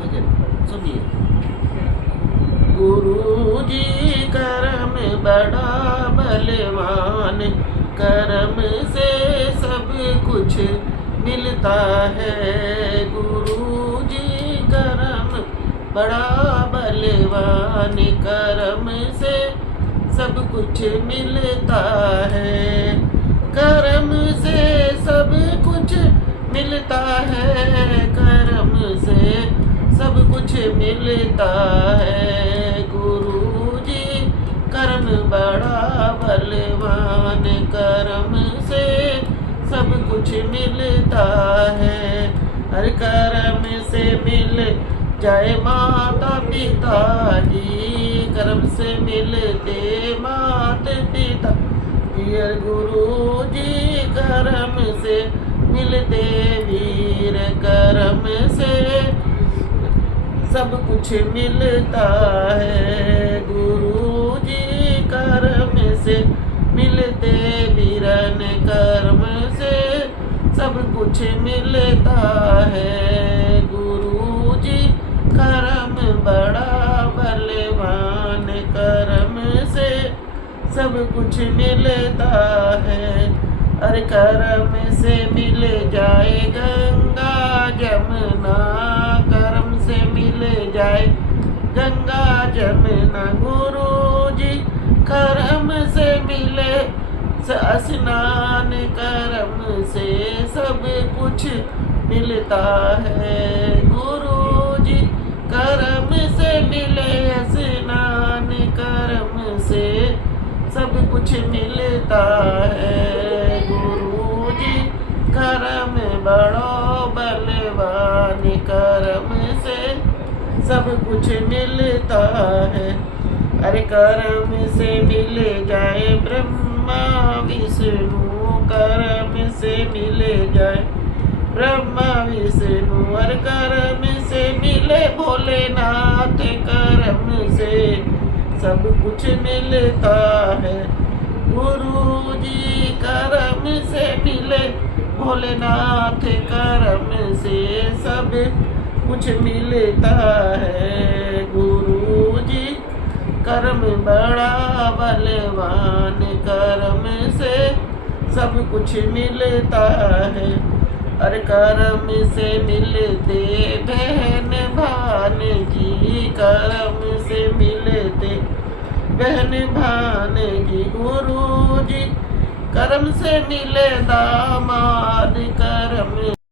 भजन सुनिए। गुरु जी कर्म बड़ा बलवान, कर्म से सब कुछ मिलता है। गुरु जी कर्म बड़ा बलवान, कर्म से सब कुछ मिलता है। कर्म से सब कुछ मिलता है, कर्म से सब कुछ मिलता है। गुरु जी कर्म बड़ा बलवान, कर्म से सब कुछ मिलता है। हर कर्म से मिल जाए माता पिता जी, कर्म से मिलते माता पिता। वीर गुरु जी कर्म से मिलते वीर, कर्म से सब कुछ मिलता है। गुरु जी कर्म से मिलते वीरन, कर्म से सब कुछ मिलता है। गुरु जी कर्म बड़ा बलवान, कर्म से सब कुछ मिलता है। अरे कर्म से मिल जाए गंगा जमुना, कर्म से मिल जाए गंगा जमुना। गुरु जी कर्म से मिले स्नान, कर्म से सब कुछ मिलता है। गुरु जी कर्म से मिले स्नान, कर्म से सब कुछ मिलता है। गुरु जी कर्म बड़ो बलवान, कर्म से सब कुछ मिलता है। अरे कर्म से मिल जाए ब्रह्मा विष्णु, कर्म से मिल जाए ब्रह्मा विष्णु। अरे कर्म से मिले भोलेनाथ, कर्म से सब कुछ मिलता है। गुरु जी कर्म से मिले भोलेनाथ, कर्म से सब कुछ मिलता है। गुरु जी कर्म बड़ा बलवान, कर्म से सब कुछ मिलता है। अरे कर्म से मिलते बहन भान जी, कर्म से मिलते बहन भान जी। गुरु जी कर्म से मिले दामाद, कर्म